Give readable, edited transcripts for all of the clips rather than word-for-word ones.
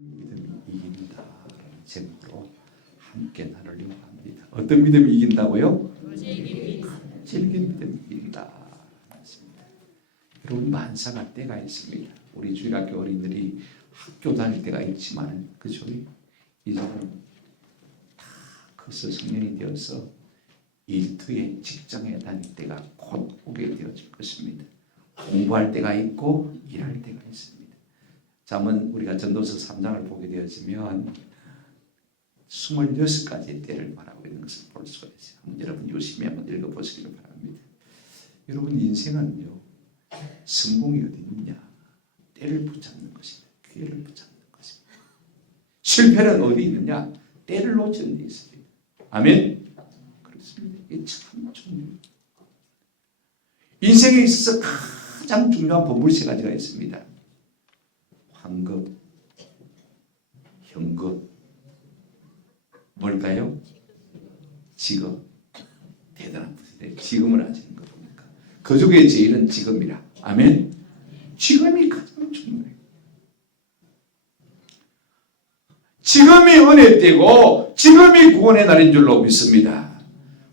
믿음이 이긴다 제목으로 함께 나누려고 합니다. 어떤 믿음이 이긴다고요? 질긴 믿음이 이긴다. 여러분, 만사가 때가 있습니다. 우리 주일학교 어린이들이 학교 다닐 때가 있지만, 그죠? 이제는 다 커서 성년이 되어서 일터에 직장에 다닐 때가 곧 오게 되어질 것입니다. 공부할 때가 있고 일할 때가 있습니다. 잠언 우리가 전도서 3장을 보게 되어지면 26가지의 때를 말하고 있는 것을 볼 수가 있어요. 여러분 유심히 한번 읽어보시기를 바랍니다. 여러분, 인생은요, 성공이 어디 있느냐? 때를 붙잡는 것입니다. 기회를 붙잡는 것입니다. 실패는 어디 있느냐? 때를 놓치는 데 있습니다. 아멘? 그렇습니다. 이게 참 중요해요. 인생에 있어서 가장 중요한 법물 세 가지가 있습니다. 환급, 현급, 뭘까요? 지금. 대단한 분인데 지금을 아시는 거 보니까 그 중에 제일은 지금이라. 아멘. 지금이 가장 중요해요. 지금이 은혜 때고 지금이 구원의 날인 줄로 믿습니다.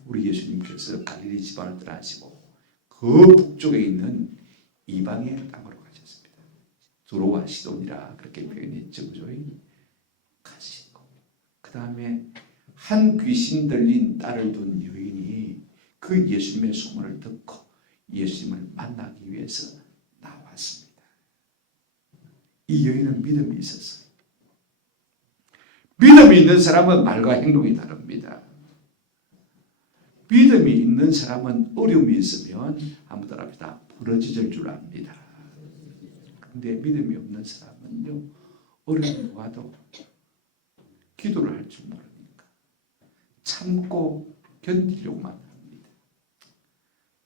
우리 예수님께서 갈릴리 지방을 떠나시고 그 북쪽에 있는 이방의 땅으로 가셨습니다. 두로와 시돈이라 그렇게 표현했죠. 그죠? 가시고 그 다음에 한 귀신 들린 딸을 둔 여인이 그 예수님의 소문을 듣고 예수님을 만나기 위해서 나왔습니다. 이 여인은 믿음이 있었어요. 믿음이 있는 사람은 말과 행동이 다릅니다. 믿음이 있는 사람은 어려움이 있으면 한번 따라합시다. 부러지질 줄 압니다. 그런데 믿음이 없는 사람은요, 어려움이 와도 기도를 할 줄 모르니까 참고 견디려고만 합니다.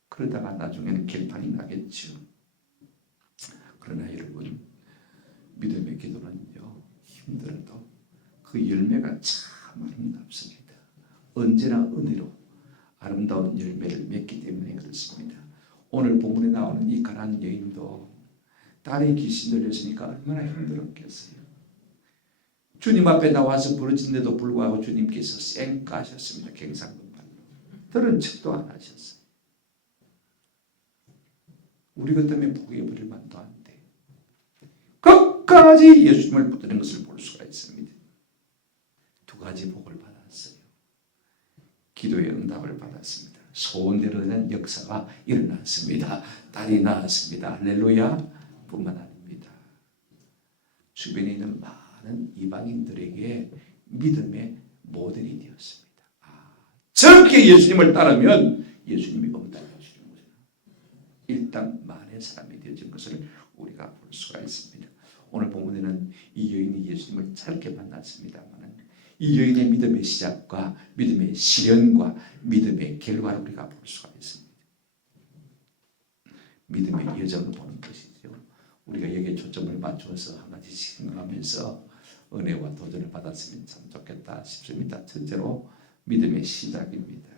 그러다가 나중에는 결판이 나겠죠. 그러나 여러분, 믿음의 기도는요, 힘들어도 그 열매가 참 아름답습니다. 언제나 은혜로 아름다운 열매를 맺기 때문에 그렇습니다. 오늘 본문에 나오는 이 가난한 여인도 딸이 귀신 들렸으니까 얼마나 힘들었겠어요. 주님 앞에 나와서 부르짖는데도 불구하고 주님께서 쌩까셨습니다. 갱상금발로. 들은 척도 안 하셨어요. 우리 같으면 포기해버릴 만도 한데 끝까지 예수님을 붙드는 것을 볼 수가 있습니다. 두 가지 복을 받았어요. 기도의 응답을 받았습니다. 소원대로 된 역사가 일어났습니다. 딸이 나았습니다. 할렐루야. 뿐만 아닙니다. 주변에 있는 많은 이방인들에게 믿음의 모델이 되었습니다. 저렇게 예수님을 따르면 예수님이 응답하시는 거죠. 일당만의 사람이 되어진 것을 우리가 볼 수가 있습니다. 오늘 본문에는 이 여인이 예수님을 저렇게 만났습니다만 이 여인의 믿음의 시작과 믿음의 실현과 믿음의 결과를 우리가 볼 수가 있습니다. 믿음의 여정을 보는 것이죠. 우리가 여기에 초점을 맞추어서 한 가지씩 생각하면서 은혜와 도전을 받았으면 참 좋겠다 싶습니다. 첫째로 믿음의 시작입니다.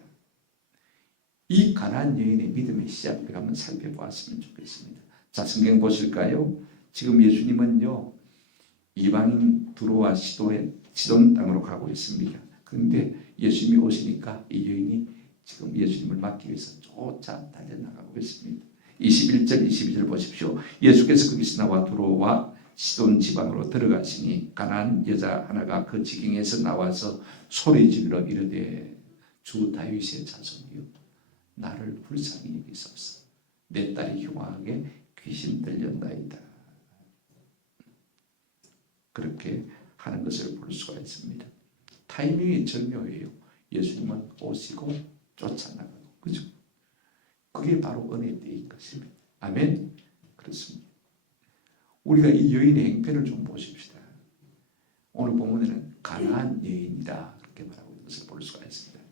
이 가난한 여인의 믿음의 시작을 우리가 한번 살펴보았으면 좋겠습니다. 자, 성경 보실까요? 지금 예수님은요, 이방인 두로와 시돈 땅으로 가고 있습니다. 그런데 예수님이 오시니까 이 여인이 지금 예수님을 맞기 위해서 쫓아 달려나가고 있습니다. 21절, 22절 보십시오. 예수께서 거기서 나와 두로와 시돈 지방으로 들어가시니 가난한 여자 하나가 그 지경에서 나와서 소리질러 이르되 주 다윗의 자손이여 나를 불쌍히 여기소서. 내 딸이 흉하게 귀신 들렸나이다. 그렇게 하는 것을 볼 수가 있습니다. 타이밍이 절묘해요. 예수님은 오시고 쫓아나가고, 그죠? 그게 바로 은혜의 때인 것입니다. 아멘? 그렇습니다. 우리가 이 여인의 행편을 좀 보십시다. 오늘 본문에는 가난한 여인이다 그렇게 말하고 있는 것을 볼 수가 있습니다.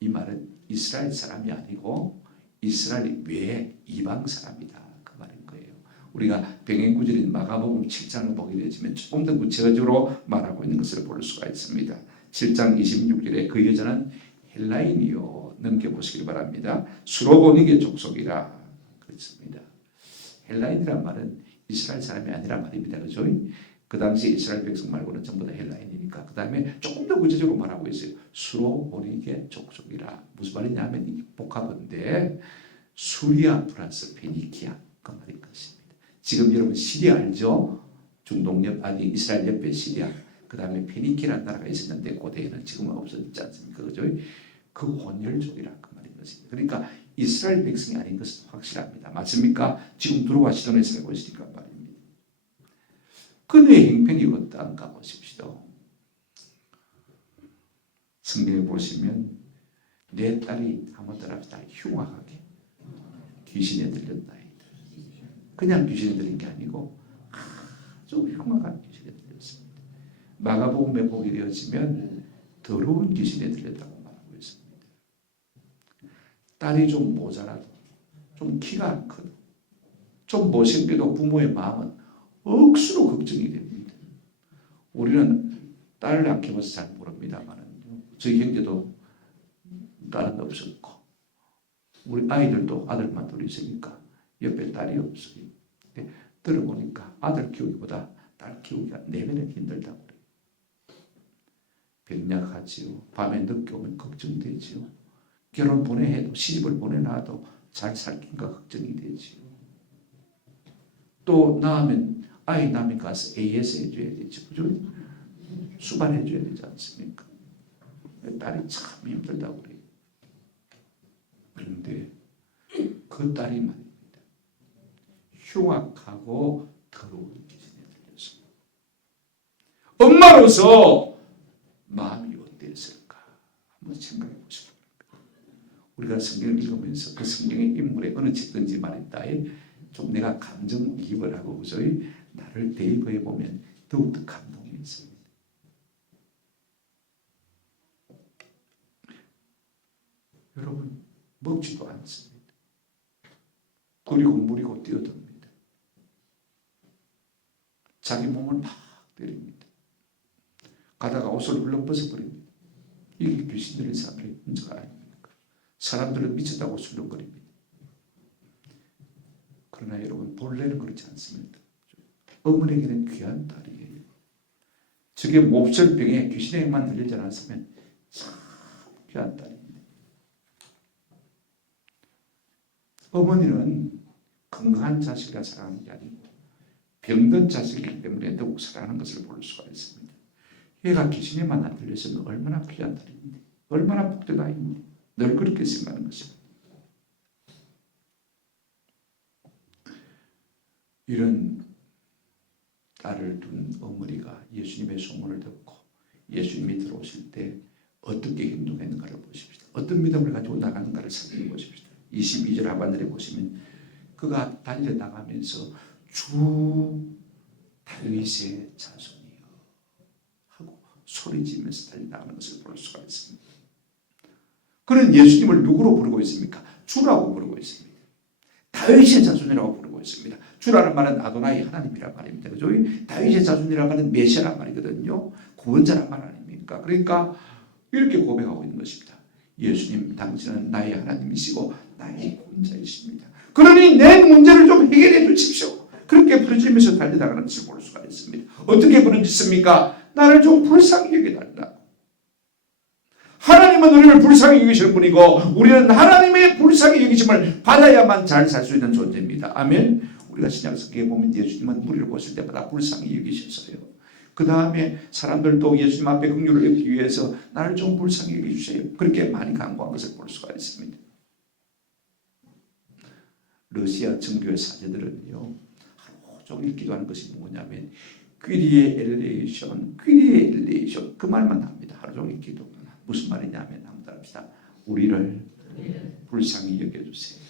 이 말은 이스라엘 사람이 아니고 이스라엘 외의 이방 사람이다 그 말인 거예요. 우리가 병행구절인 마가복음 7장을 보게 되지만 조금 더 구체적으로 말하고 있는 것을 볼 수가 있습니다. 7장 26절에 그 여자는 헬라인이요. 넘겨보시길 바랍니다. 수로보니게 족속이라 그랬습니다. 헬라인이란 말은 이스라엘 사람이 아니란 말입니다. 그죠? 그 당시 이스라엘 백성 말고는 전부 다 헬라인이니까. 그 다음에 조금 더 구체적으로 말하고 있어요. 수로 보니게 족속이라. 무슨 말이냐면 이게 복합인데 수리아 플러스 페니키아 그 말인 것입니다. 지금 여러분 시리아 알죠? 중동 옆 아니 이스라엘 옆에 시리아. 그 다음에 페니키라는 나라가 있었는데 고대에는 지금은 없어졌지 않습니까? 그죠? 그 혼혈족이라 그 말인 것입니다. 그러니까 이스라엘 백성이 아닌 것은 확실합니다. 맞습니까? 지금 들어와 시돈에서 살고 있으니까 말입니다. 그녀의 행편이 어떠한가 보십시오. 성경에 보시면 내 딸이 한번 따라합시다. 흉악하게 귀신에 들렸다. 그냥 귀신에 들린 게 아니고 아주 흉악한 귀신에 들렸습니다. 마가복음에 보게 되어지면 더러운 귀신에 들렸다고 말하고 있습니다. 딸이 좀 모자라도 좀 키가 크고 좀 못생겨도 부모의 마음은 억수로 걱정이 됩니다. 우리는 딸을 안 키워서 잘 모릅니다만 저희 형제도 딸은 없었고 우리 아이들도 아들만 둘 있으니까 옆에 딸이 없어요. 들어보니까 아들 키우기보다 딸 키우기가 4배는 힘들다고 그래요. 병약하지요. 밤에 늦게 오면 걱정되지요. 결혼 보내해도 시집을 보내놔도 잘 살긴가 걱정이 되지요. 또 낳으면 아이 낳으면 가서 AS 해줘야 되죠. 그죠? 수반해줘야 되지 않습니까? 딸이 참 힘들다고 그래요. 그런데 그 딸이 말입니다. 흉악하고 더러운 귀신에 들렸습니다. 엄마로서 마음이 어땠을까? 한번 생각해 보시기 바랍니다. 우리가 성경을 읽으면서 그 성경의 인물에 어느 책든지 말했다. 좀 내가 감정이입을 하고 그죠? 나를 대입해 보면 더욱더 감동이 있습니다. 여러분 먹지도 않습니다. 그리고 무리고 뛰어듭니다. 자기 몸을 막 때립니다. 가다가 옷을 흘러 벗어버립니다. 이게 귀신 들린 사람들의 문제가 아닙니까? 사람들은 미쳤다고 술렁거립니다. 그러나 여러분 본래는 그렇지 않습니다. 어머니에게는 귀한 딸이에요. 저게 몹쓸 병에 귀신의 행만 들리지 않았으면 참 귀한 딸입니다. 어머니는 건강한 자식이라 사랑하는 게 아니고 병든 자식이기 때문에 더욱 사랑하는 것을 볼 수가 있습니다. 얘가 귀신에만 안 들렸으면 얼마나 귀한 딸인데 얼마나 복된 아이인데 늘 그렇게 생각하는 것입니다. 이런 딸을 둔 어머니가 예수님의 소문을 듣고 예수님이 들어오실 때 어떻게 행동했는가를 보십시오. 어떤 믿음을 가지고 나가는가를 살펴보십시오. 22절 하반절에 보시면 그가 달려나가면서 주 다윗의 자손이여 하고 소리지면서 달려나가는 것을 볼 수가 있습니다. 그는 예수님을 누구로 부르고 있습니까? 주라고 부르고 있습니다. 다윗의 자손이라고 부르고 있습니다. 주라는 말은 아도나이 하나님이란 말입니다. 그죠? 다윗의 자손이란 말은 메시아란 말이거든요. 구원자란 말 아닙니까? 그러니까 이렇게 고백하고 있는 것입니다. 예수님, 당신은 나의 하나님이시고 나의 구원자이십니다. 그러니 내 문제를 좀 해결해 주십시오. 그렇게 부르짖으면서 달려나가는 것을 볼 수가 있습니다. 어떻게 부르짖습니까? 나를 좀 불쌍히 여겨달라. 하나님은 우리를 불쌍히 여기시는 분이고 우리는 하나님의 불쌍히 여기심을 받아야만 잘 살 수 있는 존재입니다. 아멘. 우리가 신약성경에 보면 예수님은 우리를 보실 때마다 불쌍히 여기셨어요. 그 다음에 사람들도 예수님 앞에 긍휼을 얻기 위해서 나를 좀 불쌍히 여겨주세요. 그렇게 많이 간구한 것을 볼 수가 있습니다. 러시아 정교회 사제들은요 하루 종일 기도하는 것이 뭐냐면 귀리에 엘레이션 그 말만 합니다. 하루 종일 기도. 무슨 말이냐면 한번 따라합시다. 우리를 불쌍히 여겨주세요.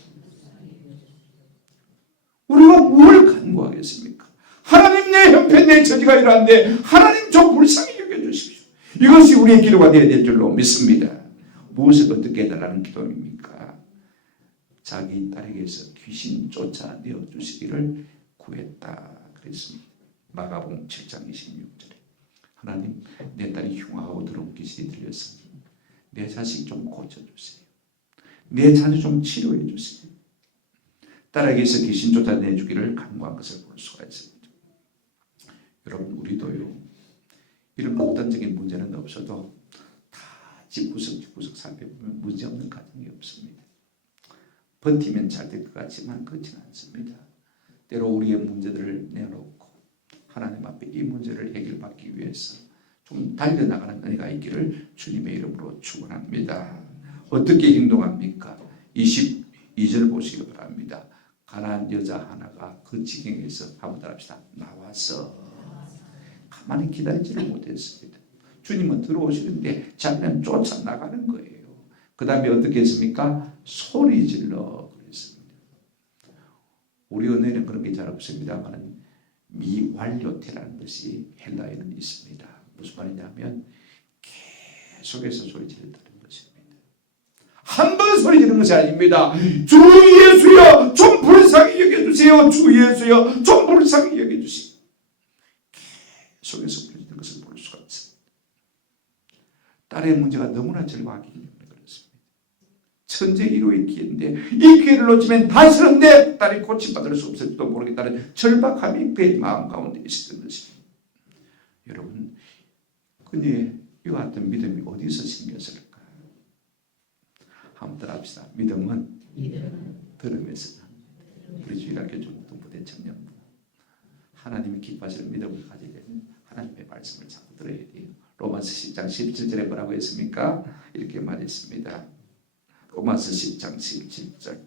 우리가 뭘 간구하겠습니까? 하나님 내 형편 내 처지가 이러한데 하나님 좀 불쌍히 여겨주십시오. 이것이 우리의 기도가 되어야 될 줄로 믿습니다. 무엇을 어떻게 해달라는 기도입니까? 자기 딸에게서 귀신 쫓아내어 주시기를 구했다 그랬습니다. 마가복음 7장 26절에 하나님 내 딸이 흉하고 더러운 귀신이 들렸으니 내 자식 좀 고쳐주세요. 내 자녀 좀 치료해 주세요. 딸에게서 귀신 쫓아내주기를 간구한 것을 볼 수가 있습니다. 여러분 우리도요. 이런 극단적인 문제는 없어도 다 집구석 살펴보면 문제없는 가정이 없습니다. 버티면 잘 될 것 같지만 그렇지는 않습니다. 때로 우리의 문제들을 내놓고 하나님 앞에 이 문제를 해결받기 위해서 좀 달려나가는 은혜가 있기를 주님의 이름으로 축원합니다. 어떻게 행동합니까? 22절 보시기 바랍니다. 가난한 여자 하나가 그 지경에서 한번 합시다. 나와서 가만히 기다리지를 못했습니다. 주님은 들어오시는데 자기는 쫓아나가는 거예요. 그 다음에 어떻게 했습니까? 소리 질러 그랬습니다. 우리 은혜는 그런 게 잘 없습니다만 미완료태라는 것이 헬라에는 있습니다. 무슨 말이냐면 계속해서 소리 지른다는 것입니다. 한 번 소리 지르는 것이 아닙니다. 주 예수여 좀 불쌍히 여겨주세요. 주 예수여 좀 불쌍히 여겨주세요. 계속해서 부르짖는 것을 볼 수가 있습니다. 딸의 문제가 너무나 절박하기 때문에 그렇습니다. 천재 1호의 기회인데 이 기회를 놓치면 다시는 내 딸이 고침받을 수 없을지도 모르겠다는 절박함이 그의 마음 가운데 있었던 것입니다. 여러분 그녀의 이와 같은 믿음이 어디서 생겼을까? 한번 따라합시다. 믿음은 들음에서 우리 주일학교 중등부대 청년부 하나님이 기뻐하시는 믿음을 가지려면 하나님의 말씀을 자꾸 들어야 돼요. 로마서 10장 17절에 뭐라고 했습니까? 이렇게 말했습니다. 로마서 10장 17절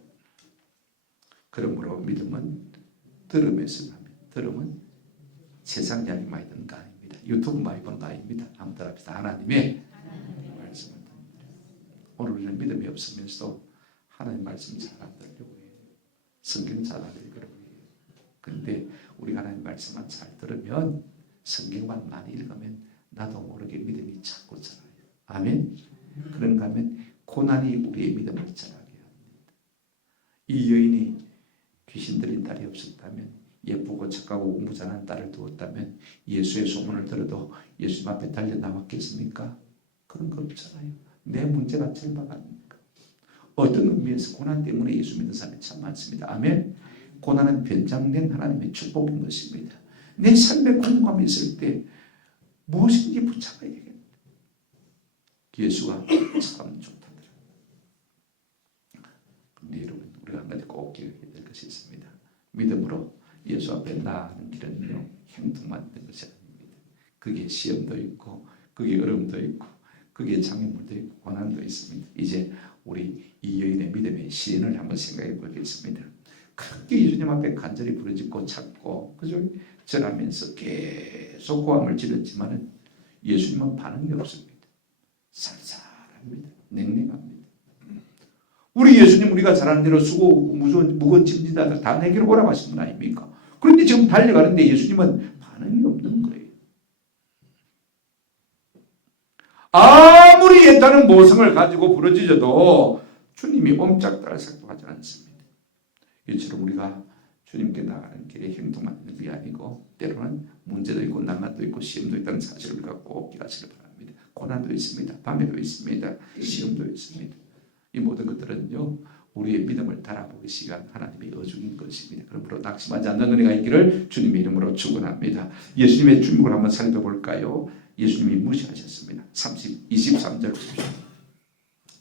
그러므로 믿음은 들음에서 납니다. 들음은 세상 이야기 많이 듣는 거 아닙니다. 유튜브 많이 보는 거 아닙니다. 한번 따라합시다. 하나님의 말씀을 듣습니다. 오늘 우리는 믿음이 없으면서도 하나님 말씀 잘 안 들으려고 해요. 성경 잘 안 읽으려고 해요. 그런데 우리 하나님 말씀만 잘 들으면 성경만 많이 읽으면 나도 모르게 믿음이 자꾸 자라요. 아멘. 그런가 하면 고난이 우리의 믿음을 자라게 합니다. 이 여인이 귀신 들린 딸이 없었다면 예쁘고 착하고 우무장한 딸을 두었다면 예수의 소문을 들어도 예수님 앞에 달려 나왔겠습니까? 그런 거 없잖아요. 내 문제가 절박합니까? 어떤 의미에서 고난 때문에 예수 믿는 사람이 참 많습니다. 아멘. 고난은 변장된 하나님의 축복인 것입니다. 내 삶에 공감이 있을 때 무엇인지 붙잡아야 되겠다. 예수가 참 좋다더라. 그런데 여러분 우리가 한 가지 꼭 기억해야 될 것이 있습니다. 믿음으로 예수 앞에 나아가는 길은요 행동만 있는 것이 아닙니다. 그게 시험도 있고 그게 어려움도 있고 그게 장애물도 있고 고난도 있습니다. 이제 우리 이 여인의 믿음의 시인을 한번 생각해 보겠습니다. 그렇게 예수님 앞에 간절히 부르짖고 찾고 그죠? 절하면서 계속 고함을 질렀지만은 예수님은 반응이 없습니다. 살살합니다. 냉랭합니다. 우리 예수님 우리가 잘 아는 대로 수고 무거운 짐지다 다 내게로 오라고 하신 분 아닙니까? 그런데 지금 달려가는데 예수님은 반응이 없는 거예요. 아무리 옛다는 모성을 가지고 부르짖어도 주님이 옴짝달싹도 하지 않습니다. 이처럼 우리가 주님께 나가는 길에 행동만 있는 게 아니고 때로는 문제도 있고 난관도 있고 시험도 있다는 사실을 우리가 꼭 기억하시길 바랍니다. 고난도 있습니다. 방해도 있습니다. 시험도 있습니다. 이 모든 것들은요 우리의 믿음을 달아보기 위한 하나님의 어중인 것입니다. 그러므로 낙심하지 않는 은혜가 있기를 주님의 이름으로 축원합니다. 예수님의 축복을 한번 살펴볼까요? 예수님이 무시하셨습니다. 23절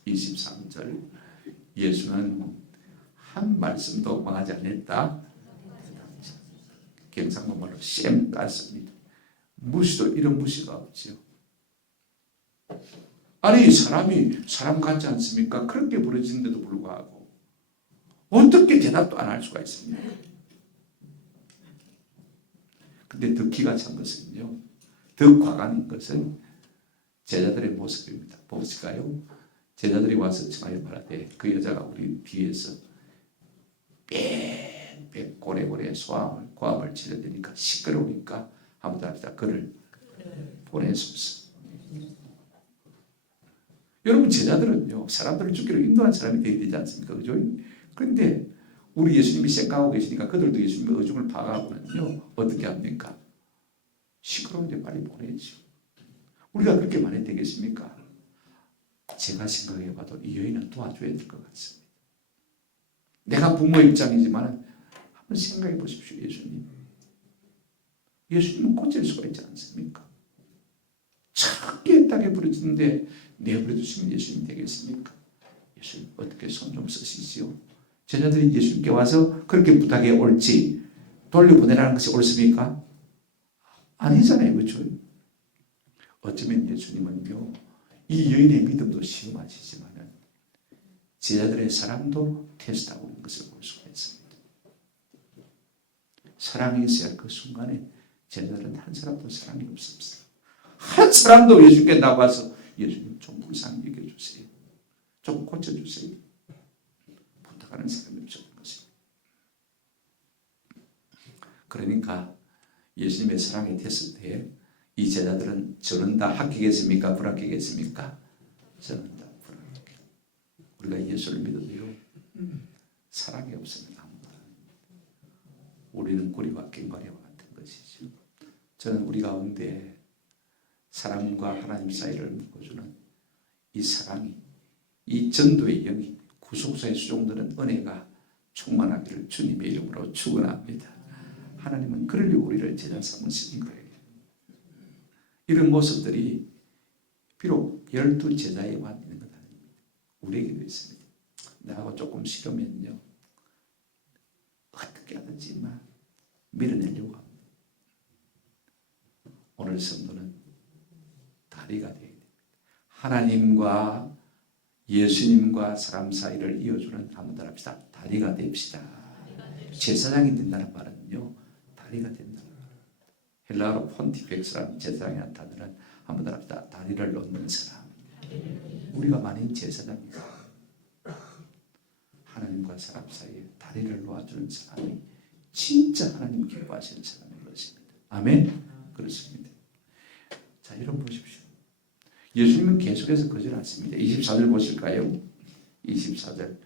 23절 예수는 한 말씀도 망하지 않았다. 경상도 말로 쌤 땄습니다. 무시도 이런 무시가 없지요. 아니 사람이 사람 같지 않습니까? 그렇게 부르짖는데도 불구하고 어떻게 대답도 안 할 수가 있습니까? 근데 더 기가 찬 것은요. 더 과감한 것은 제자들의 모습입니다. 보실까요? 제자들이 와서 청하여 말하되 그 여자가 우리 뒤에서 빽빽 고래고래 고함을 지르니까 시끄러우니까 아무도 합시다. 그를 보내소서. 여러분 제자들은요 사람들을 죽기로 인도한 사람이 되어야 되지 않습니까? 그죠? 그런데 우리 예수님이 생각하고 계시니까 그들도 예수님의 의중을 파악하고는요 어떻게 합니까? 시끄러운데 빨리 보내죠. 우리가 그렇게 많이 되겠습니까? 제가 생각해봐도 이 여인은 도와줘야 될 것 같습니다. 내가 부모 입장이지만 한번 생각해 보십시오. 예수님 예수님은 고칠 수가 있지 않습니까? 차갑게 땅에 부러지는데 내버려 두시면 예수님 되겠습니까? 예수님 어떻게 손 좀 쓰시지요? 제자들이 예수님께 와서 그렇게 부탁해 올지 돌려보내라는 것이 옳습니까? 아니잖아요. 그렇죠? 어쩌면 예수님은요, 이 여인의 믿음도 시험하시지만 제자들의 사랑도 테스트하고 있는 것을 볼 수가 있습니다. 사랑이 있어야 할 그 순간에 제자들은 한 사람도 사랑이 없었어요. 한 사람도 예수님께 나와서 예수님 좀 불쌍히 여겨주세요. 좀 고쳐주세요. 부탁하는 사람이 없었던 것입니다. 그러니까 예수님의 사랑의 테스트에 이 제자들은 저는 다 합격했습니까? 불합격했습니까? 저는 다 불합격. 우리가 예수를 믿어도요, 사랑이 없으면 아무도 안 믿습니다. 우리는 고리와 꽹과리와 같은 것이죠. 저는 우리 가운데 사람과 하나님 사이를 묶어주는 이 사랑이, 이 전도의 영이, 구속사의 수종되는 은혜가 충만하기를 주님의 이름으로 축원합니다. 하나님은 그러려고 우리를 제자 삼으신 거예요. 이런 모습들이 비록 12 제자에만 있는 것 아닙니다. 우리에게도 있습니다. 나하고 조금 싫으면요, 어떻게 하든지 밀어내려고 합니다. 오늘 성도는 다리가 되어야 됩니다. 하나님과 예수님과 사람 사이를 이어주는, 한번 더 합시다. 다리가 됩시다. 제사장이 된다는 말은요, 다리가 된다는 말입니다. 헬라어로 폰티펙스라는 제사장이라는 단어는 한번 더 합시다. 다리를 놓는 사람. 우리가 만인 제사장입니다. 하나님과 사람 사이에 다리를 놓아주는 사람이 진짜 하나님 기뻐하시는 사람인 것입니다. 아멘? 그렇습니다. 자, 여러분 보십시오. 예수님은 계속해서 거절하십니다. 24절 보실까요? 24절.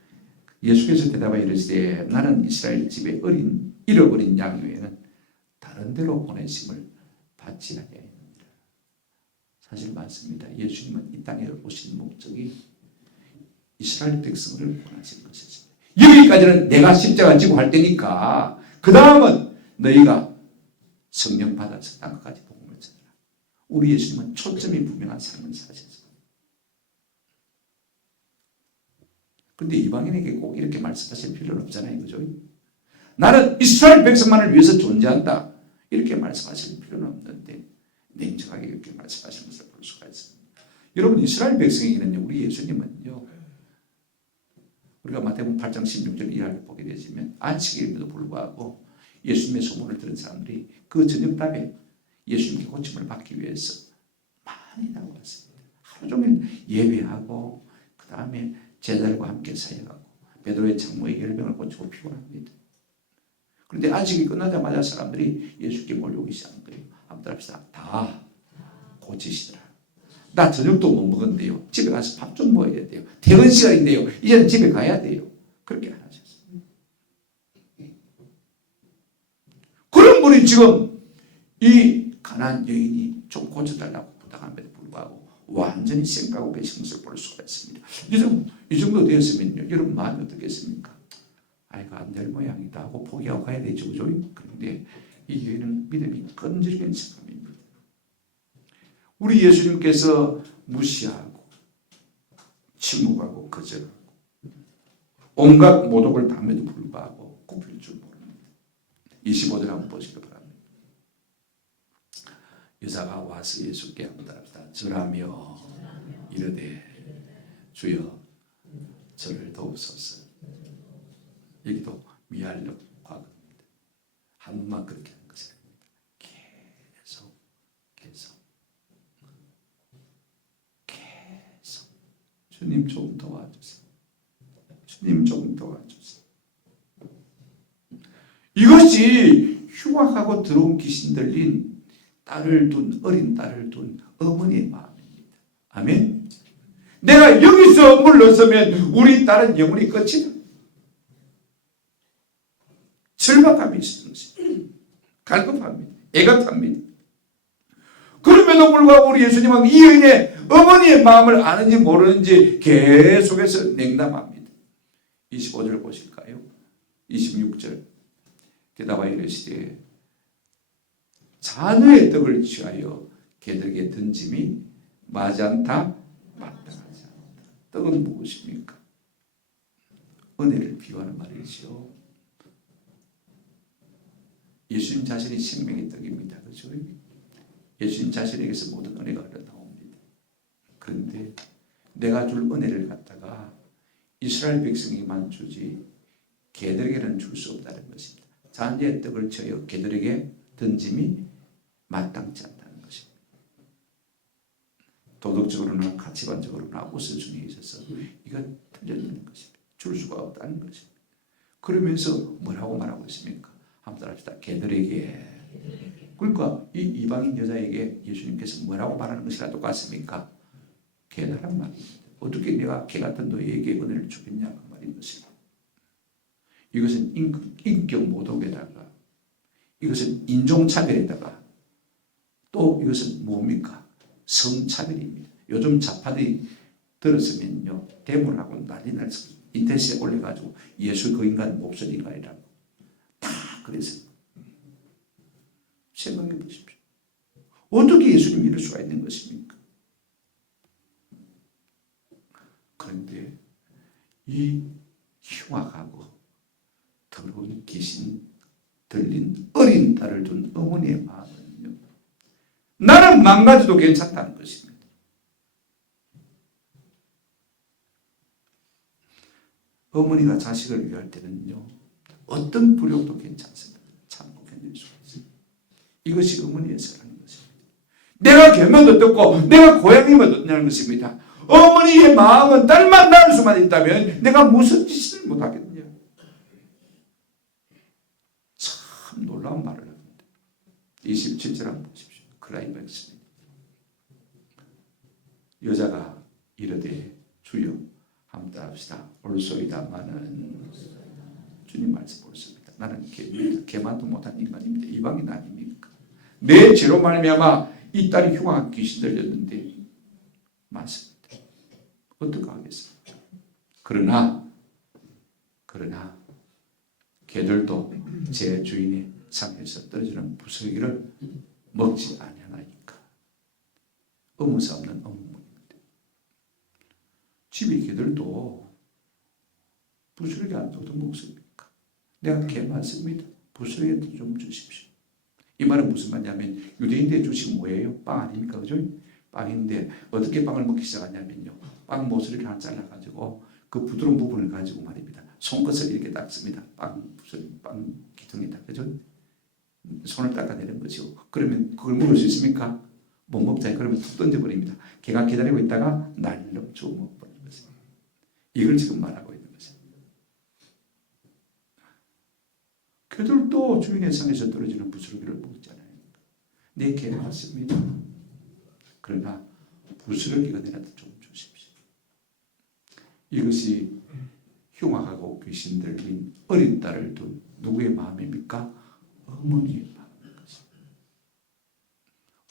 예수께서 대답하여 이르시되 나는 이스라엘 집에 잃어버린 양 외에는 다른 데로 보내심을 받지 아니하였느니라. 사실 맞습니다. 예수님은 이 땅에 오신 목적이 이스라엘 백성을 구원하시는 것이었습니다. 여기까지는 내가 십자가 지고 할 테니까 그 다음은 너희가 성령 받아서 땅끝까지 복음을 전하라. 우리 예수님은 초점이 분명한 삶을 사셨어요. 그런데 이방인에게 꼭 이렇게 말씀하실 필요는 없잖아요. 그죠? 나는 이스라엘 백성만을 위해서 존재한다. 이렇게 말씀하실 필요는 없는데 냉정하게 이렇게 말씀하시는 것을 볼 수가 있습니다. 여러분, 이스라엘 백성에게는요, 우리 예수님은요, 우리가 마태복음 8장 16절 이하를 보게 되시면 안식일임에도 불구하고 예수님의 소문을 들은 사람들이 그 저녁밥에 예수님께 고침을 받기 위해서 많이 나왔습니다. 하루 종일 예배하고 그 다음에 제자들과 함께 사역하고 베드로의 장모의 열병을 고치고 피곤합니다. 그런데 안식이 끝나자마자 사람들이 예수께 몰려오기 시작한 거예요. 한번 합시다. 다 고치시더라. 나 저녁도 못 먹었는데요. 집에 가서 밥 좀 먹어야 돼요. 퇴근 시간인데요. 이제는 집에 가야 돼요. 그렇게 안 하셨어요. 그런 분이 지금 이 가난한 여인이 좀 고쳐달라고 부탁함에도 불구하고 완전히 생각하고 계신 것을 볼 수가 있습니다. 이 정도 되었으면요, 여러분 마음이 어떻겠습니까? 아이가 안 될 모양이다 하고 포기하고 가야 되죠. 그죠? 그런데 이 여인은 믿음이 끈질긴 사람입니다. 우리 예수님께서 무시하고 침묵하고 거절하고 온갖 모독을 당해도 불구하고 굽힐 줄 모릅니다. 25절 한번 보시기 바랍니다. 여자가 와서 예수께 한번 따라합시다. 절하며 이르되 주여 저를 도우소서. 여기도 미알력 과거입니다. 한 번만 그렇게 하는 것이 아닙니다. 계속 주님 좀 도와주세요. 주님 좀 도와주세요. 이것이 휴학하고 들어온 귀신 들린 딸을 둔, 어린 딸을 둔 어머니의 마음입니다. 아멘. 내가 여기서 물러서면 우리 딸은 영원히 끝이다. 절박함이 있는 것입니다. 갈급합니다. 애가 탑니다. 그럼에도 불구하고 우리 예수님은 이 여인의 어머니의 마음을 아는지 모르는지 계속해서 냉담합니다. 25절 보실까요? 26절. 대답하여 이르시되 한우의 떡을 취하여 개들에게 던짐이 마지 않다, 마땅하지 않다. 떡은 무엇입니까? 은혜를 비유하는 말이죠. 예수님 자신이 생명의 떡입니다. 그렇죠? 예수님 자신에게서 모든 은혜가 흘러나옵니다. 그런데 내가 줄 은혜를 갖다가 이스라엘 백성에게만 주지 개들에게는 줄 수 없다는 것입니다. 잔디의 떡을 쳐여 개들에게 던짐이 마땅치 않다는 것입니다. 도덕적으로나 가치관적으로나 우선순위에 있어서 이건 틀려지는 것입니다. 줄 수가 없다는 것입니다. 그러면서 뭐라고 말하고 있습니까? 한번 따라합시다. 개들에게. 그러니까 이 이방인 여자에게 예수님께서 뭐라고 말하는 것이랑 똑같습니까? 개라란 말입니다. 어떻게 내가 개 같은 너에게 은혜를 주겠냐 그 말인 것입니다. 이것은 인격 모독에다가, 이것은 인종차별에다가, 또 이것은 뭡니까? 성차별입니다. 요즘 좌파들이 들었으면요, 데모하고 난리 났습니다. 인터넷에 올려가지고 예수 그 인간 몹쓸 인간이라고 다 그랬습니다. 생각해 보십시오. 어떻게 예수님이 이럴 수가 있는 것입니까? 그런데 이 흉악하고 더러운 귀신 들린 어린 딸을 둔 어머니의 마음은요, 나는 망가져도 괜찮다는 것입니다. 어머니가 자식을 위할 때는요, 어떤 불욕도 괜찮습니다. 참고 견딜 수가 있습니다. 이것이 어머니의 사랑인 것입니다. 내가 개면 어떻고 내가 고양이면 어떠냐는 것입니다. 어머니의 마음은 딸만 낳을 수만 있다면 내가 무슨 짓을 못하겠느냐. 참 놀라운 말을 합니다. 27절 한번 보십시오. 클라이맥스입니다. 여자가 이르되 주여 한번 따라합시다. 올소이다마는 주님 말씀 옳습니다. 나는 개만도 못한 인간입니다. 이방인 아닙니까? 내 죄로 말미암아 이 딸이 흉악한 귀신 들렸는데 맞습니다. 어떻게 하겠습니까? 그러나 개들도 제 주인의 상에서 떨어지는 부스러기를 먹지 아니하나이까. 의무사 없는 의무입니다. 집에 개들도 부스러기 안 줘도 먹습니까? 내가 개 많습니다. 부스러기도 좀 주십시오. 이 말은 무슨 말이냐면 유대인들의 주식은 뭐예요? 빵 아닙니까? 그죠? 빵인데 어떻게 빵을 먹기 시작하냐면요, 빵 모서리를 하나 잘라가지고 그 부드러운 부분을 가지고 말입니다, 손끝을 이렇게 닦습니다. 빵 기둥이다. 그죠? 손을 닦아내는 거죠. 그러면 그걸 먹을 수 있습니까? 못 먹잖아요. 그러면 툭 던져버립니다. 개가 기다리고 있다가 날름 주워 먹어버리는 것입니다. 이걸 지금 말하고 있는 것입니다. 개들도 주인의 상에서 떨어지는 부스러기를 먹잖아요. 내 개 맞습니다. 그러나 부스러기가 내라도 좀 주십시오. 이것이 흉악하고 귀신 들린 어린 딸을 둔 누구의 마음입니까? 어머니의 마음인 것입니다.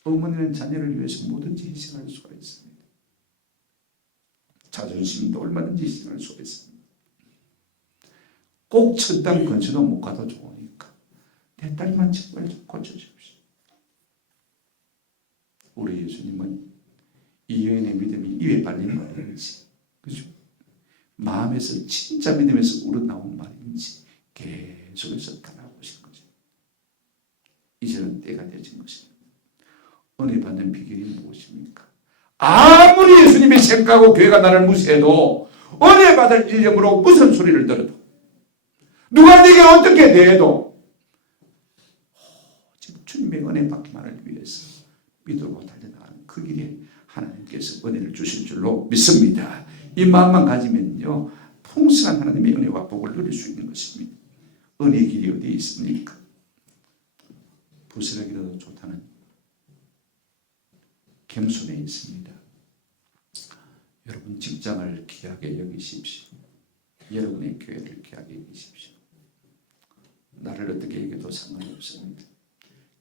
어머니는 자녀를 위해서 뭐든지 희생할 수가 있습니다. 자존심도 얼마든지 희생할 수가 있습니다. 꼭 천당 근처도 못 가도 좋으니까 내 딸만 제발 좀 고쳐주십시오. 우리 예수님은 이 여인의 믿음이 입에 발린 말인지, 그죠? 마음에서 진짜 믿음에서 우러나온 말인지 계속해서 따라오신 거죠. 이제는 때가 되어진 것입니다. 은혜 받는 비결이 무엇입니까? 아무리 예수님이 생각하고 교회가 나를 무시해도, 은혜 받을 일념으로 무슨 소리를 들어도, 누가 네게 어떻게 대해도 지금 주님의 은혜 받기만을 위해서 믿음으로 달려나가는 그 길에 하나님께서 은혜를 주실 줄로 믿습니다. 이 마음만 가지면요, 풍성한 하나님의 은혜와 복을 누릴 수 있는 것입니다. 은혜의 길이 어디에 있습니까? 부스러기라도 좋다는 겸손에 있습니다. 여러분 직장을 귀하게 여기십시오. 여러분의 교회를 귀하게 여기십시오. 나를 어떻게 얘기해도 상관이 없습니다.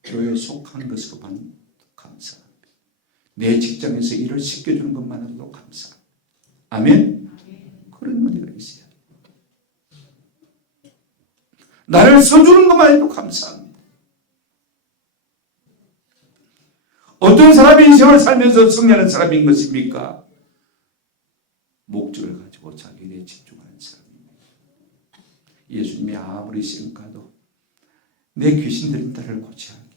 교회에 속한 것으로만 감사합니다. 내 직장에서 일을 시켜주는 것만으로도 감사합니다. 아멘? 그런 은혜가 있어야 돼요. 나를 써주는 것만 해도 감사합니다. 어떤 사람이 인생을 살면서 승리하는 사람인 것입니까? 목적을 가지고 자기 일에 집중하는 사람입니다. 예수님이 아무리 생각도 내 귀신 들린 딸을 고쳐야 하기.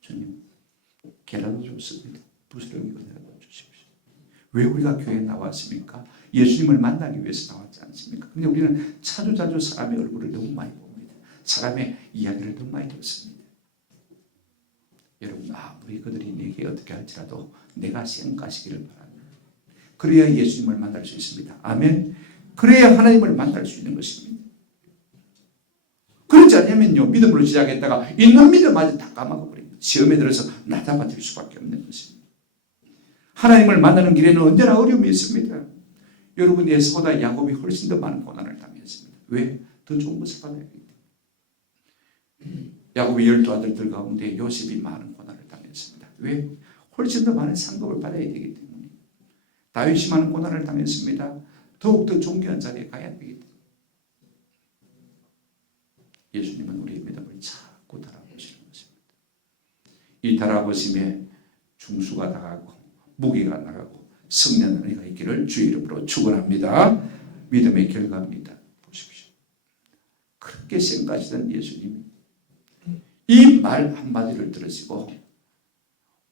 주님, 걔라도 좋습니다. 부스러기 그대라도 주십시오. 왜 우리가 교회에 나왔습니까? 예수님을 만나기 위해서 나왔지 않습니까? 근데 우리는 자주자주 사람의 얼굴을 너무 많이 봅니다. 사람의 이야기를 너무 많이 듣습니다. 여러분, 아무리 그들이 내게 어떻게 할지라도 내가 생각하시기를 바랍니다. 그래야 예수님을 만날 수 있습니다. 아멘. 그래야 하나님을 만날 수 있는 것입니다. 그렇지 않으면요, 믿음으로 시작했다가 있는 믿음마저 다 까먹어버립니다. 시험에 들어서 나다바질 수밖에 없는 것입니다. 하나님을 만나는 길에는 언제나 어려움이 있습니다. 여러분, 에서보다 야곱이 훨씬 더 많은 고난을 당했습니다. 왜? 더 좋은 것을 받아야 하기 때문에. 야곱이 12아들들 가운데 요셉이 많은 고난을 당했습니다. 왜? 훨씬 더 많은 상급을 받아야 되기 때문에. 다윗이 많은 고난을 당했습니다. 더욱더 존귀한 자리에 가야 되기 때문에. 예수님은 우리의 믿음을 자꾸 달아보시는 것입니다. 이 달아보심에 중수가 나가고 무기가 나가고 승리하는 은혜가 있기를 주의 이름으로 축원합니다. 믿음의 결과입니다. 보십시오. 그렇게 생각하시던 예수님이 이 말 한마디를 들으시고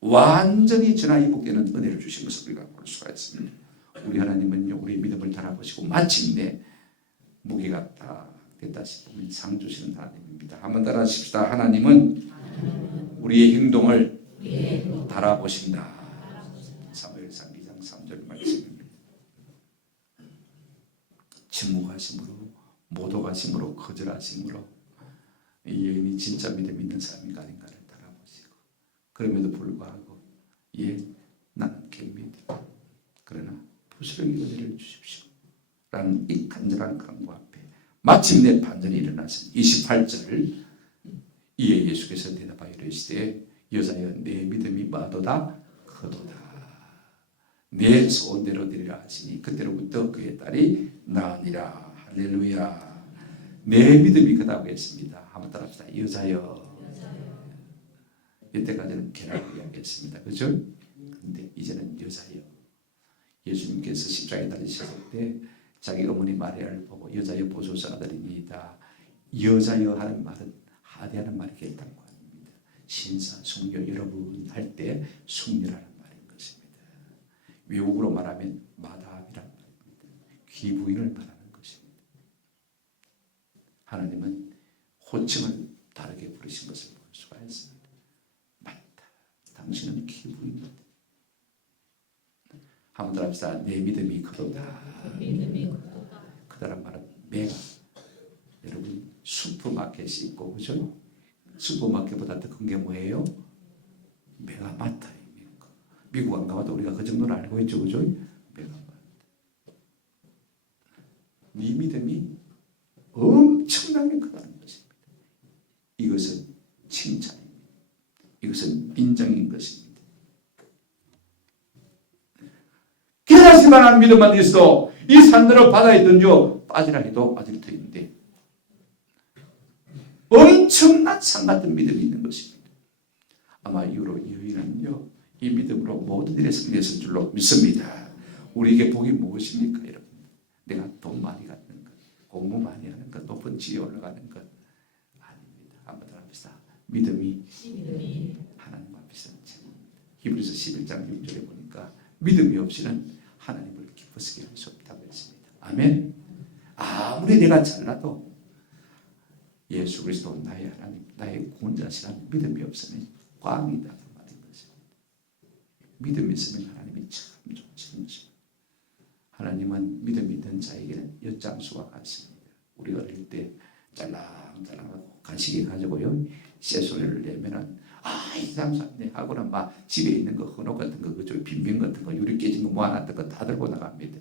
완전히 전화위복되는 은혜를 주신 것을 우리가 볼 수가 있습니다. 우리 하나님은요, 우리 믿음을 달아보시고 마침내 무기가 다 됐다 싶으면 상 주시는 하나님입니다. 한번 따라하십시다. 하나님은 우리의 행동을 달아보신다. 사무엘상 2장 3절 말씀입니다. 침묵하심으로, 모독하심으로, 거절하심으로 이 여인이 진짜 믿음 있는 사람인가 아닌가를 달아보시고, 그럼에도 불구하고 나는 개입니다. 그러나 부스러기 은혜를 주십시오 라는 이 간절한 간구 앞에 마침내 반전이 일어났습니다. 28절 이에 예수께서 대답하여 이르시되 여자여 내 믿음이 마도다 크도다. 내 소원대로 되리라 하시니 그때로부터 그의 딸이 나으니라. 할렐루야. 내 믿음이 크다고 했습니다. 한번 따라합시다. 여자여. 이때까지는 개라고 이야기했습니다. 그렇죠? 그런데 이제는 여자여. 예수님께서 십자가에 달리셨을 때 자기 어머니 마리아를 보고 여자여 보소서 아들이니이다. 여자여 하는 말은 하대하는 말이 있다는 거 아닙니다. 신사, 성녀 여러분 할 때 숙녀라는 말인 것입니다. 외국으로 말하면 마담이라는 말입니다. 귀부인을 말하는 것입니다. 하나님은 호칭을 다르게 부르신 것을 볼 수가 있습니다. 맞다. 당신은 귀부인이다. 한번 더 합시다. 내 믿음이 크도다. 크다란 말은 매가. 여러분 슈퍼마켓이 있고 그죠? 슈퍼마켓보다 더 큰 게 뭐예요? 메가마트입니다. 미국 안 가봐도 우리가 그 정도는 알고 있죠, 그죠? 메가마트. 네 믿음이 엄청나게 크다는 것입니다. 이것은 칭찬입니다. 이것은 인정인 것입니다. 깨닫을 만한 믿음만 있어 이 산들을 바다에 던져 빠지라 해도 빠질 터인데 엄청난 산 같은 믿음이 있는 것입니다. 아마 이후로 여인은요, 이 믿음으로 모든 일에 승리했을 줄로 믿습니다. 우리에게 복이 무엇입니까, 여러분? 내가 돈 많이 갖는 것, 공부 많이 하는 것, 높은 지위에 올라가는 것 아닙니다. 한번 더 합시다. 믿음이 하나님 앞에서 최고입니다. 히브리서 11장 6절에 보니까 믿음이 없이는 하나님을 기쁘시게 할 수 없다고 했습니다. 아멘. 아무리 내가 잘나도 예수 그리스도 나의 하나님, 나의 구원자시라는 믿음이 없으면 꽝이다 그 말인 것입니다. 믿음이 있으면 하나님이 참 좋으시는 것입니다. 하나님은 믿음 있는 자에게는 엿장수와 같습니다. 우리 어릴 때 짤랑짤랑하고 간식이 가지고요 쇠소리를 내면은 이 장사네 하고는 막 집에 있는 거 헌옷 같은 거 그저 빈병 같은 거 유리 깨진 거 모아놨던 거 다 들고 나갑니다.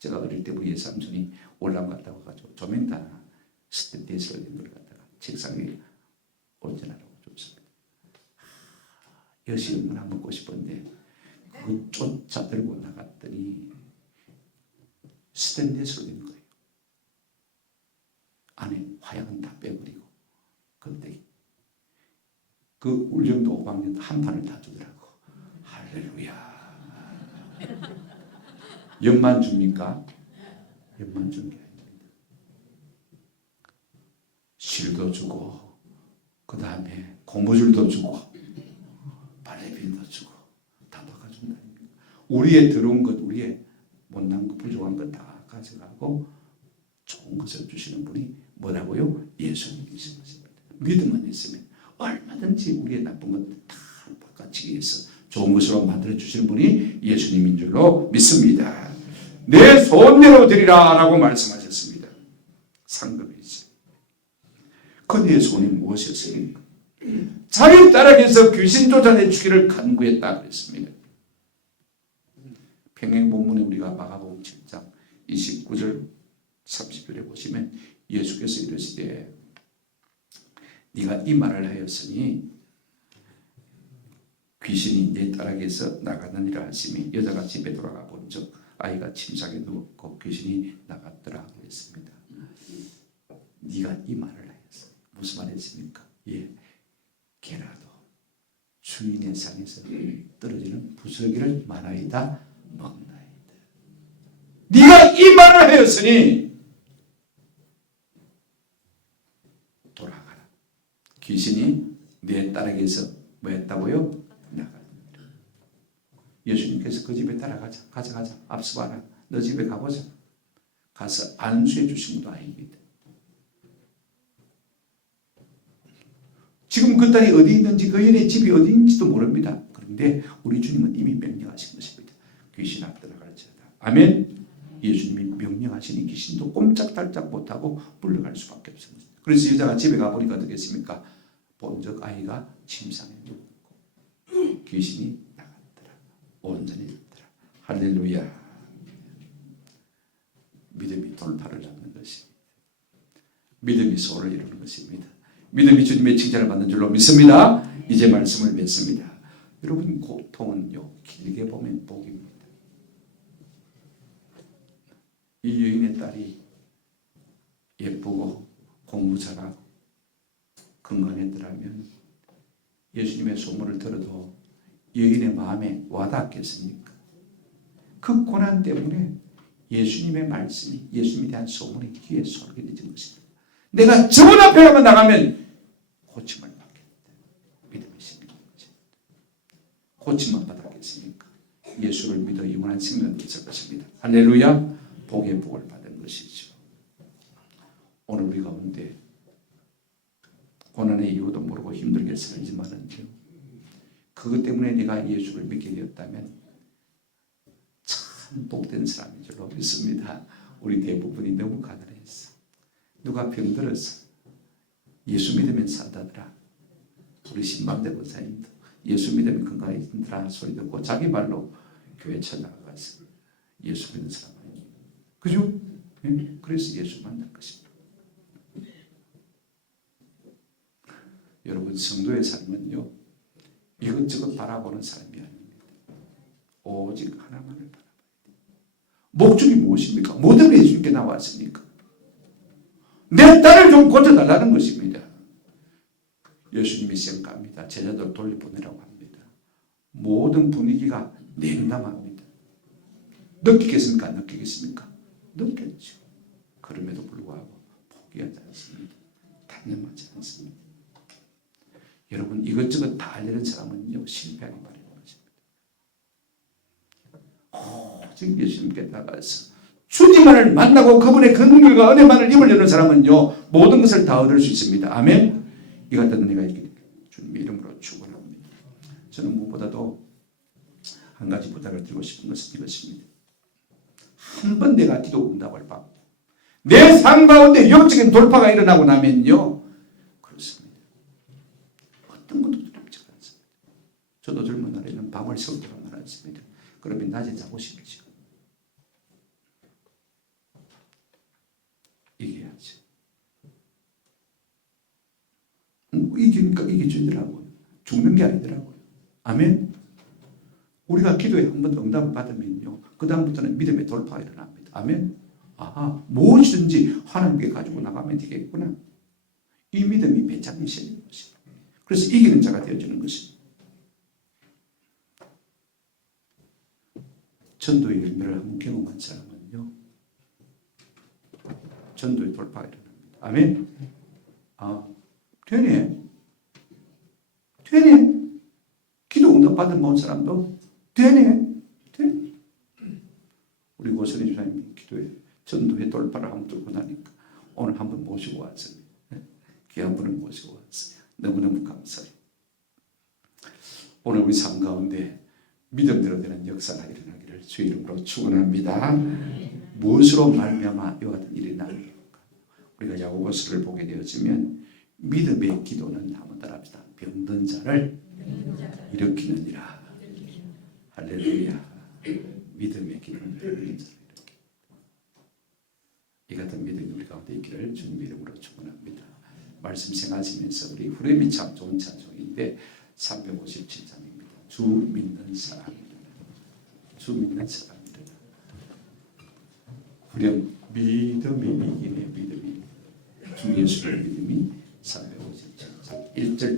제가 어릴 때 우리 삼촌이 올라가 갔다고 가지고 조명탄 스탠드에서 있는 걸 갖다가 책상 위에 얹어놔라고 줬습니다. 여시음을 한번 먹고 싶었는데 그 쫓아 들고 나갔더니 스탠드에서 된 거예요. 안에 화약은 다 빼버리고 껍데기 그 울릉도 5학년도 한 판을 다 주더라고. 할렐루야. 연만 줍니까? 연만 준 게 아닙니다. 실도 주고, 그 다음에 고무줄도 주고, 발레빈도 주고, 다 바꿔준다. 우리의 더러운 것, 우리의 못난 것, 부족한 것 다 가져가고 좋은 것을 주시는 분이 뭐라고요? 예수님이신 것입니다. 믿음만 있으면 얼마든지 우리의 나쁜 것들 다 바꿔치기 위해서 좋은 것으로 만들어 주시는 분이 예수님인 줄로 믿습니다. 내 소원대로 드리라 라고 말씀하셨습니다. 상급이지. 그 내 소원이 무엇이었습니까? 자기 딸에게서 귀신 쫓아내 주기를 간구했다 그랬습니다. 평행 본문에 우리가 마가복음 7장 29절 30절에 보시면 예수께서 이르시되 네가 이 말을 하였으니 귀신이 내 딸에게서 나가느니라 하시니 여자가 집에 돌아가 본즉 아이가 침상에 누웠고 귀신이 나갔더라 그랬습니다. 네가 이 말을 하였어. 무슨 말 했습니까? 예, 개라도 주인의 상에서 떨어지는 부스러기를 말하이다 먹나이다. 네가 이 말을 하였으니 돌아가라. 귀신이 내 딸에게서 뭐 했다고요? 나가라. 예수님께서 그 집에 따라가자. 가자. 앞서 봐라. 너 집에 가보자. 가서 안수해 주신 것도 아닙니다. 지금 그 딸이 어디 있는지 그 여인의 집이 어디 있는지도 모릅니다. 그런데 우리 주님은 이미 명령하신 것입니다. 귀신 앞 들어갈지어다. 아멘. 예수님이 명령하시니 귀신도 꼼짝달짝 못하고 물러갈 수밖에 없습니다. 그래서 여자가 집에 가보니까 어떻겠습니까? 본적 아이가 침상에 누웠고 귀신이 나갔더라. 온전히 됐더라. 할렐루야. 믿음이 돌파를 잡는 것입니다. 믿음이 소를 이루는 것입니다. 믿음이 주님의 칭찬을 받는 줄로 믿습니다. 이제 말씀을 맺습니다. 여러분 고통은요 길게 보면 복입니다. 이 여인의 딸이 예쁘고 공부 잘하고 건강했더라면 예수님의 소문을 들어도 여인의 마음에 와닿겠습니까? 그 고난 때문에 예수님의 말씀이 예수님에 대한 소문이 귀에 솔깃해진 것입니다. 내가 저분 앞에 가면 나가면 고침을 받겠다. 믿음이 생기는 거죠. 고침만 받았겠습니까? 예수를 믿어 영원한 생명이 있을 것입니다. 할렐루야. 복의 복을 받은 것이죠. 오늘 우리 가운데 고난의 이유도 모르고 힘들게 살지만은요, 그것 때문에 내가 예수를 믿게 되었다면 참 복된 사람인 줄로 믿습니다. 우리 대부분이 너무 가난했어. 누가 병들어서 예수 믿으면 산다더라. 우리 신방대 권사님도 예수 믿으면 건강해진다라 소리 듣고 자기 말로 교회 찾아가서 예수 믿는 사람 아니에요. 그죠? 네? 그래서 예수 만날 것입니다. 여러분 성도의 삶은요 이것저것 바라보는 삶이 아닙니다. 오직 하나만을 바라봐야 돼요. 목적이 무엇입니까? 뭐 때문에 예수님께 나왔습니까? 내 딸을 좀 고쳐달라는 것입니다. 예수님이 생각합니다. 제자들 돌려보내라고 합니다. 모든 분위기가 냉담합니다. 느끼겠습니까? 안 느끼겠습니까? 느꼈죠. 그럼에도 불구하고 포기하지 않습니다. 단념하지 않습니다. 여러분 이것저것 다 알려는 사람은요 실패하기 마련인 것입니다. 오직 예수님께 나가서 주님만을 만나고 그분의 그 능력과 은혜만을 입을 여는 사람은요 모든 것을 다 얻을 수 있습니다. 아멘. 이 같은 은혜가 있기를 주님의 이름으로 축원합니다. 저는 무엇보다도 한 가지 부탁을 드리고 싶은 것은 이것입니다. 한 번 내가 기도 응답을 받고 내 삶 가운데 영적인 돌파가 일어나고 나면요 그렇습니다. 어떤 것도 두렵지가 않습니다. 저도 젊은 날에는 밤을 새울 때가 많았습니다. 그러면 낮에 자고 싶죠. 이겨야지. 이기니까 이겨주더라고요. 죽는 게 아니더라고요. 아멘. 우리가 기도에 한 번 응답을 받으면요 그 다음부터는 믿음의 돌파가 일어납니다. 아멘. 아하, 무엇이든지 하나님께 가지고 나가면 되겠구나. 이 믿음이 배짱이 실리는 것입니다. 그래서 이기는 자가 되어주는 것입니다. 전도의 열매를 한번 경험한 사람은요, 전도의 돌파가 일어납니다. 아멘. 되네. 기도 응답 받은 모든 사람도 되네. 우리 고선희 주사님이 기도에 전도의 돌파를 한번 뚫고 나니까 오늘 한번 모시고 왔습니다. 귀한 분을 모시고 왔어요. 너무너무 감사해요. 오늘 우리 삶 가운데 믿음대로 되는 역사가 일어나기를 주의 이름으로 축원합니다. 무엇으로 말미암아 이와 같은 일이 나는가? 우리가 야고보서를 보게 되어지면 믿음의 기도는 한번 따라합시다. 병든 자를 일으키느니라. 할렐루야. 믿음의 기도는 병든 자를 일으킵니다. 이 같은 믿음이 우리 가운데 있기를 주님 이름으로 축원합니다. 말씀 생각하시면서 우리 후렴이 참 좋은 찬송인데 357장입니다. 주 믿는 사람이라. 주 믿는 사람이라. 후렴 믿음이 이기네. 믿음이 주 예수를 믿음이 357장 1절